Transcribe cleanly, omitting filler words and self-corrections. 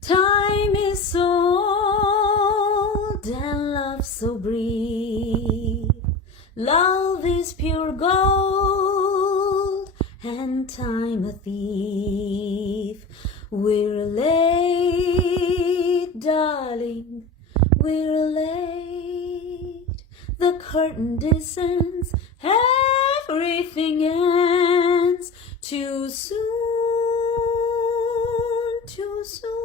Time is so old and love so brief. Love is pure gold and time a thief. We're late, darling, we're late. The curtain descends, everything ends too soon, too soon.